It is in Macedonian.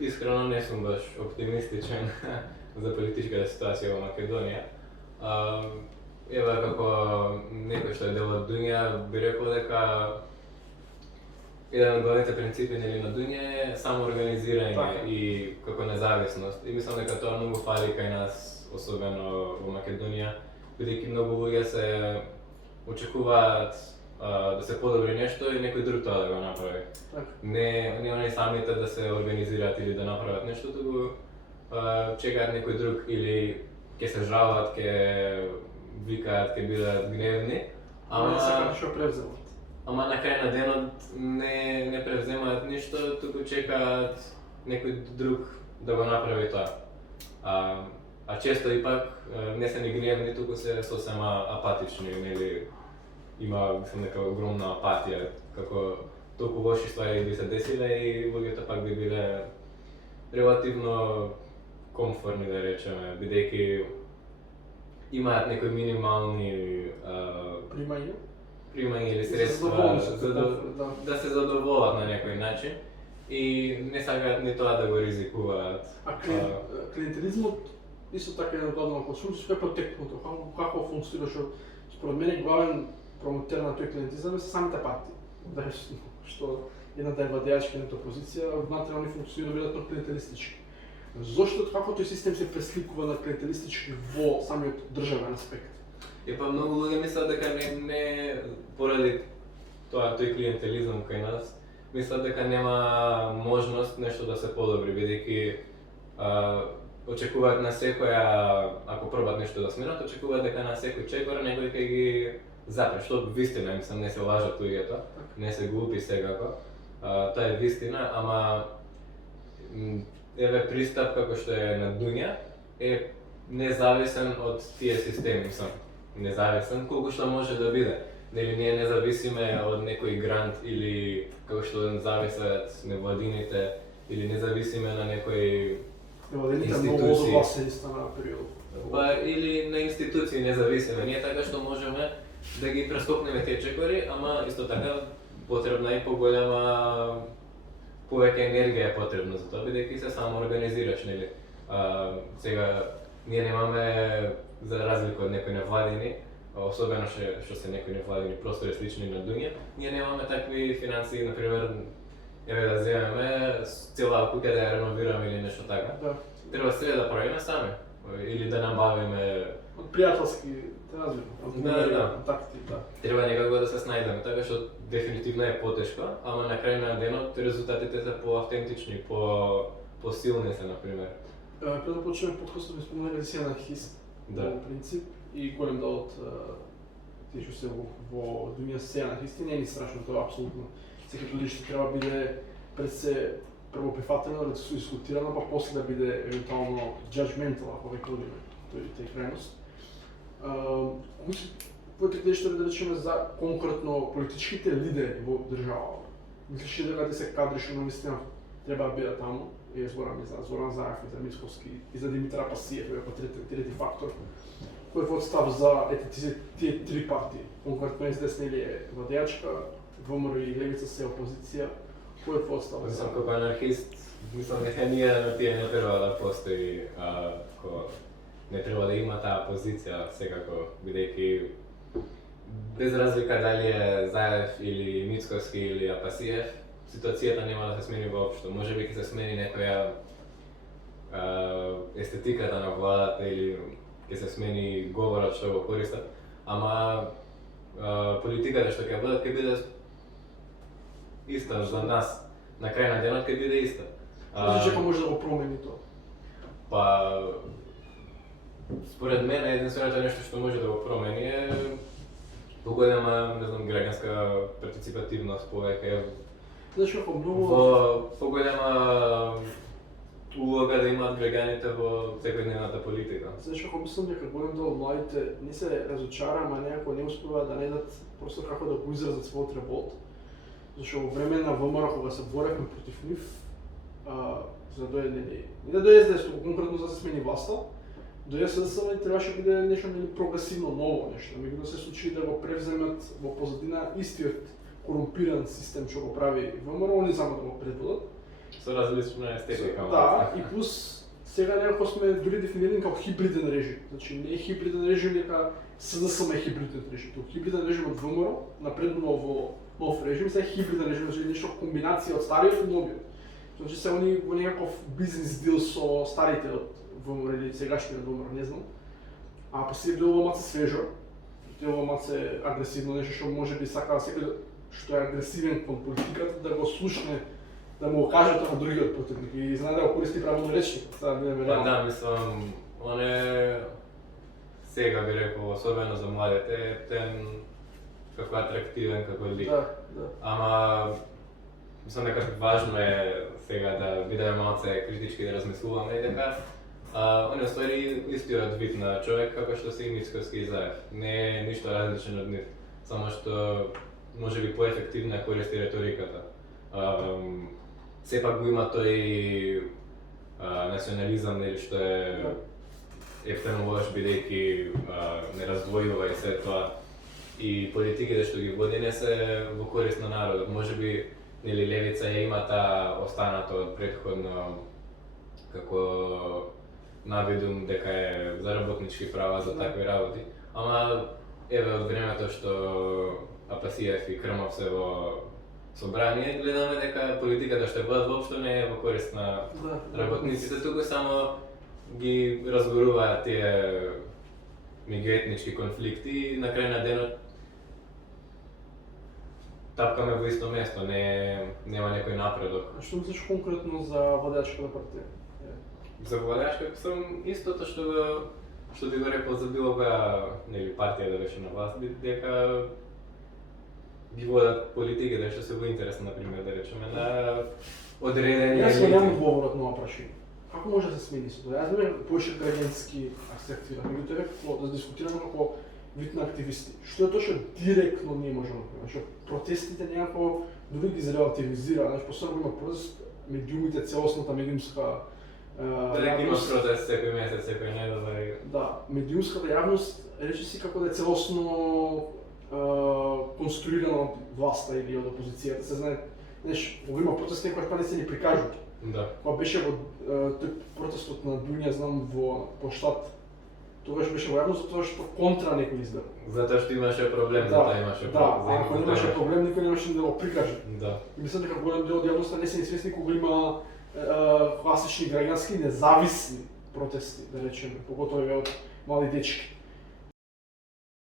Iskreno ne sem baš optimističen za politička situacija v Makedoniji. Evo kako neko što je delo Dunja, bi rekel, дека jedan od glavnih principi na Dunja je samoorganiziranje i kako nezavisnost. I mislim дека тоа mnogo fali kaj nas, особено v Македонија, бидејќи многу луѓе се очекуваат да се подобри нешто и некој друг тоа да го направи. Не они самите да се организираат или да направат нешто, туку чекаат некој друг или ќе се жалат, ќе викаат, ќе бидат гневни, ама сакаат што превземат. Ама на крај на денот не превземаат ништо, туку чекаат некој друг да го направи тоа. А често ипак не се ни гневни, туку се сосема апатични, нели има мислам нека огромна апатија, како толку лоши ствари би се десиле и луѓето пак би биле релативно комфортни, да речеме, бидејќи имаат некои минимални примања или средства да се задоволат на некој начин и не сакаат ни тоа да го ризикуваат. Клиентелизмот исто така е еден главен консулт, што е потекнато, како функционира, според мене главен промотер на тој клиентизам се самите партии. Што едната е владеачка, едната опозиција, внатре они функционираат веројатно клиентелистички. Зошто како тој систем се пресликува на клиентелистички во самиот државен аспект? Па многу луѓе мислат дека не поради тој клиентелизам кај нас, мислат дека нема можност нешто да се подобри, бидејќи очекуваат на секоја, ако пробат нешто да сменат, очекуваат дека на секој чекор некој ќе ги запре, што вистина, мислам, не се лажат луѓето, не се глупи секако, тоа е вистина, ама еве пристап како што е на Dunja е независен од тие системи, мислам, независен колку што може да биде. Нели ние не зависиме од некој грант или како што зависат невладините или не зависиме на некој институции. Па или на институции не зависиме. Ние така што можеме да ги прескокнеме тие чекори, ама исто така потребна и поголема повеќе енергија е потребна за тоа, бидејќи се само организираш, нели? Сега ние немаме, за разлика од некои невладини, особено што се некои невладини простори слични на Dunja, ние немаме такви финансии, например, еве да земеме цела куќа да ја реновираме или нешто така. Треба се да правиме сами или да набавиме од пријателски разговори, контакти, Треба некако да се снајдеме, така што дефинитивно е потешко, ама на крај на денот резултатите се поавтентични, посилни се, например. Пред да почнеме подкастот, ви спомнали да си анархист, во принцип, и голем дел од тие што се во Dunja се анархисти, не е ни страшно тоа, апсолутно. Секако лично треба биде пред се прво прифатено, да се дискутирано, па после да биде евентуално judgmental, ако веќе одиме тој крајност. Кои се твоите гледишта, да речеме, за конкретно политичките лидери во држава? Мислиш ли дека се кадри што наистина треба да бидат таму? Зборам и за Зоран Заев, и за Мицковски, и за Димитар Апасиев, како трети фактор. Кој е твојот став за тие три партии? Конкретно СДС или е владеачка, ВМРО и Левица се опозиција. Кој е твојот став? Сам како анархист, мислам дека ние на тие не треба да постои, не треба да има таа позиција секако, бидејќи без разлика дали е Заев или Мицковски или Апасиев, ситуацијата нема да се смени воопшто. Можеби ќе се смени некоја естетиката на владата или ќе се смени говорот што го користат, ама политиката што ќе бидат, ќе биде иста за нас. На крај на денот ќе биде иста. Значи дека може да го промени тоа? Па според мене единственото нешто што може да го промени е поголема, не знам, граѓанска партиципативност повеќе. Значи ако многу поголема улога да имаат граѓаните во секојдневната политика. Значи ако мислам дека голем дел од младите не се разочара, ама некако не успеуваат да најдат просто како да го изразат својот револт. Зашто во време на ВМРО кога се боревме против нив, за да дојде не да дојде СДС, конкретно за да се смени власта, дојде СДС требаше да биде нешто прогресивно ново нешто, меѓутоа да се случи да го превземат во позадина истиот корумпиран систем што го прави ВМРО, они само да го предводат. со различна естетика. Да, и плюс сега некако сме дури дефинирани како хибриден режим. Значи не е хибриден режим дека СДСМ е хибриден режим. Тоа хибриден режим од ВМРО напреднува во нов режим, сега е хибриден режим, значи нешто комбинација од стариот и новиот. Значи се они во некаков бизнис дил со старите од ВМРО или сегашниот ВМРО, не знам. А па си делува маце свежо, делува маце агресивно, нешто што можеби сака секој што е агресивен кон политиката да го слушне, да му го каже тоа на другиот противник и знае да го користи правилно речник, за да бидеме Па реални. да, мислам, он е сега би рекол, особено за младите, тен како атрактивен како лик. Да, да. Ама мислам дека важно е сега да бидеме малце критички да размислуваме и дека он е оствари истиот вид на човек како што се и Мицкоски и Заев. Не е ништо различен од нив, само што можеби поефективно користи реториката. Сепак го има тој национализам, нели, што е ефтено лош бидејќи не раздвојува и се тоа. И политиките што ги води не се во корист на народот. Можеби нели левица ја има таа останато од претходно како навидум дека е за работнички права, за такви работи. Ама еве од времето што Апасиев и Крмов се во собрание, гледаме дека политиката што водат воопшто не е во корист на работниците, туку само ги разгоруваат тие меѓуетнички конфликти и на крај на денот тапкаме во исто место, нема некој напредок. А што мислиш конкретно за владеачката партија? За владеачка сум истото што би го рекол за било која нели партија да беше на власт, дека ги водат политиките што се во интерес, например, да речеме, на одредени Јас елити. немам одговорот на ова прашање. Како може да се смени со тоа? Јас немам поише граѓански аспекти, меѓутоа како да дискутираме како вид на активисти. Што е тоа што директно не можеме да направиме? Што протестите некако дури ги релативизира, значи посебно има протест, медиумите, целосната медиумска Дали има протест секој месец, секој недела и... Да, медиумската јавност речиси како да е целосно конструирана од власта или од опозицијата. Се знае, знаеш, кога има протест некој па не се ни прикажува. Да. Кога беше во тој протестот на Дуња, знам, во Поштат, тогаш беше во јавност затоа што контра некој избера. Затоа што имаше проблем, затоа имаше Да, а ако немаше проблем, никој немаше да го прикаже. Да. И мислам дека голем дел од јавноста не се свесни кога има класични граѓански независни протести, да речеме, поготово од мали дечки.